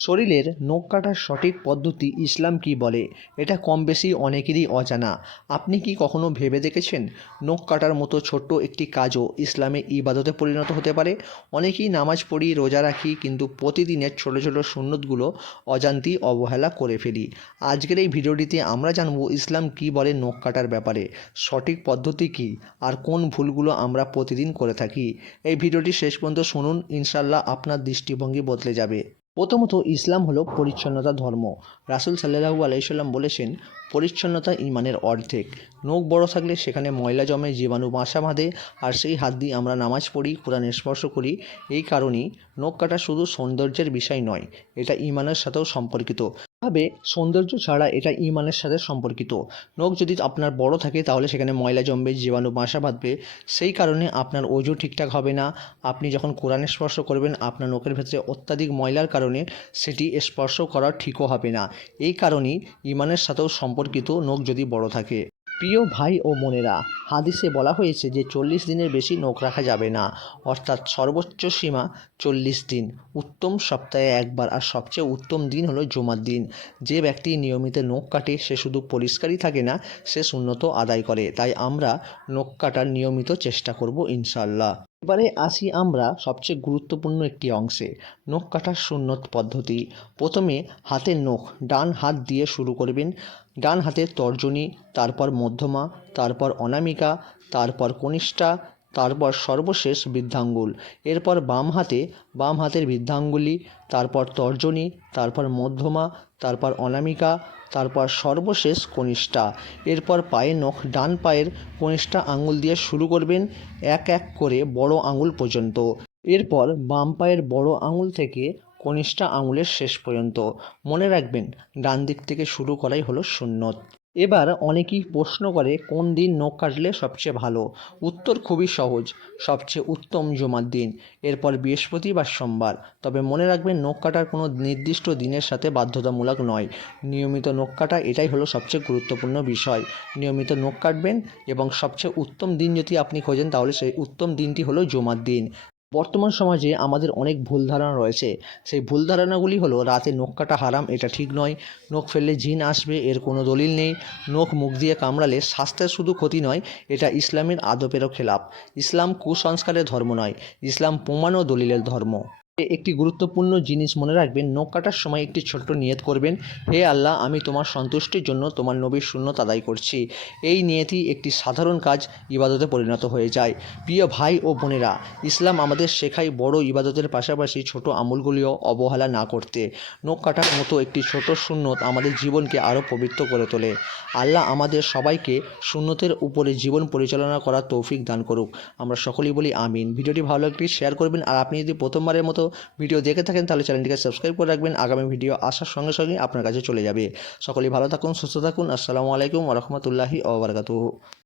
শরীরের নখ কাটার সঠিক পদ্ধতি ইসলাম কি বলে? এটা কম বেশি অনেকেরই অজানা। আপনি কি কখনো ভেবে দেখেছেন নখ কাটার মতো ছোট্ট একটি কাজও ইসলামে ইবাদতে পরিণত হতে পারে? অনেকেই নামাজ পড়ি, রোজা রাখি, কিন্তু প্রতিদিনের ছোট ছোট সুন্নতগুলো অজান্তেই অবহেলা করে ফেলি। আজকের এই ভিডিওটিতে আমরা জানবো ইসলাম কি বলে নখ কাটার ব্যাপারে, সঠিক পদ্ধতি কী, আর কোন ভুলগুলো আমরা প্রতিদিন করে থাকি। এই ভিডিওটি শেষ পর্যন্ত শুনুন, ইনশাল্লাহ আপনার দৃষ্টিভঙ্গি বদলে যাবে। প্রথমত, ইসলাম হলো পরিচ্ছন্নতা ধর্ম। রাসূল সাল্লাল্লাহু আলাইহি সাল্লাম বলেছেন, পরিচ্ছন্নতা ঈমানের অর্ধেক। নখ বড় থাকলে সেখানে ময়লা জমে, জীবাণু বাসা বাঁধে, আর সেই হাত দিয়ে আমরা নামাজ পড়ি, কোরআন স্পর্শ করি। এই কারণেই নখ কাটা শুধু সৌন্দর্যের বিষয় নয়, এটা ঈমানের সাথেও সম্পর্কিত। ভাবে সৌন্দর্য ছাড়া এটা ঈমানের সাথে সম্পর্কিত। নখ যদি আপনার বড় থাকে তাহলে সেখানে ময়লা জমবে, জীবাণু বাসা বাঁধবে। সেই কারণে আপনার ওজু ঠিকঠাক হবে না। আপনি যখন কোরআন স্পর্শ করবেন, আপনার নখের ভেতরে অত্যাধিক ময়লার কারণে সেটি স্পর্শ করা ঠিকও হবে না। এই কারণেই ঈমানের সাথেও সম্পর্কিত নখ যদি বড় থাকে। প্রিয় ভাই ও বোনেরা, হাদিসে বলা হয়েছে যে 40 দিনের বেশি নখ রাখা যাবে না, অর্থাৎ সর্বোচ্চ সীমা 40 দিন। উত্তম সপ্তাহে একবার, আর সবচেয়ে উত্তম দিন হলো জুমার দিন। যে ব্যক্তি নিয়মিত নখ কাটে সে শুধু পরিষ্কারই থাকে না, সে সুন্নত আদায় করে। তাই আমরা নখ কাটার নিয়মিত চেষ্টা করব ইনশাআল্লাহ। এবারে আসি আমরা সবচেয়ে গুরুত্বপূর্ণ একটি অংশে, নখ কাটার সুন্নত পদ্ধতি। প্রথমে হাতের নখ ডান হাত দিয়ে শুরু করবেন। ডান হাতের তর্জনী, তারপর মধ্যমা, তারপর অনামিকা, তারপর কনিষ্ঠা, তারপর সর্বশেষ বৃদ্ধাঙ্গুল। এরপর বাম হাতের বৃদ্ধাঙ্গুলি, তারপর তর্জনী, তারপর মধ্যমা, তারপর অনামিকা, তারপর সর্বশেষ কনিষ্ঠা। এরপর পায়ের নখ ডান পায়ের কনিষ্ঠা আঙুল দিয়ে শুরু করবেন, এক এক করে বড় আঙুল পর্যন্ত। এরপর বাম পায়ের বড় আঙুল থেকে কনিষ্ঠা আঙুলের শেষ পর্যন্ত। মনে রাখবেন, ডান দিক থেকে শুরু করাই হলো সুন্নত। এবার অনেকেই প্রশ্ন করে কোন দিন নখ কাটলে সবচেয়ে ভালো। উত্তর খুবই সহজ, সবচেয়ে উত্তম জুমার দিন, এরপর বৃহস্পতি বা সোমবার। তবে মনে রাখবেন, নখ কাটার কোনো নির্দিষ্ট দিনের সাথে বাধ্যতামূলক নয়। নিয়মিত নখ কাটা এটাই হলো সবচেয়ে গুরুত্বপূর্ণ বিষয়। নিয়মিত নখ কাটবেন, এবং সবচেয়ে উত্তম দিন যদি আপনি খোঁজেন তাহলে সেই উত্তম দিনটি হলো জুমার দিন। বর্তমান সমাজে আমাদের অনেক ভুল ধারণা রয়েছে। সেই ভুল ধারণাগুলি হলো, রাতে নখ কাটা হারাম, এটা ঠিক নয়। নখ ফেললে জিন আসবে, এর কোনো দলিল নেই। নখ মুখ দিয়ে কামড়ালে স্বাস্থ্যের শুধু ক্ষতি নয়, এটা ইসলামের আদবেরও খেলাপ। ইসলাম কুসংস্কারের ধর্ম নয়, ইসলাম প্রমাণ ও দলিলের ধর্ম। একটি গুরুত্বপূর্ণ জিনিস মনে রাখবেন, নখ কাটার সময় একটি ছোট্ট নিয়ত করবেন, হে আল্লাহ, আমি তোমার সন্তুষ্টির জন্য তোমার নবীর সুন্নত আদায় করছি। এই নিয়তই একটি সাধারণ কাজ ইবাদতে পরিণত হয়ে যায়। প্রিয় ভাই ও বোনেরা, ইসলাম আমাদের শেখায় বড় ইবাদতের পাশাপাশি ছোট আমলগুলিও অবহেলা না করতে। নখ কাটার মতো একটি ছোট সুন্নত আমাদের জীবনকে আরও পবিত্র করে তোলে। আল্লাহ আমাদের সবাইকে সুন্নতের উপরে জীবন পরিচালনা করার তৌফিক দান করুক। আমরা সকলেই বলি আমিন। ভিডিওটি ভালো লাগলে শেয়ার করবেন, আর আপনি যদি প্রথমবারের মতো ভিডিও দেখে থাকেন তাহলে চ্যানেলটিকে সাবস্ক্রাইব করে রাখবেন। আগামী ভিডিও আসার সঙ্গে সঙ্গে আপনার কাছে চলে যাবে। সকলেই ভালো থাকুন, সুস্থ থাকুন। আসসালামু আলাইকুম ওয়া রাহমাতুল্লাহি ওয়া বারাকাতুহু।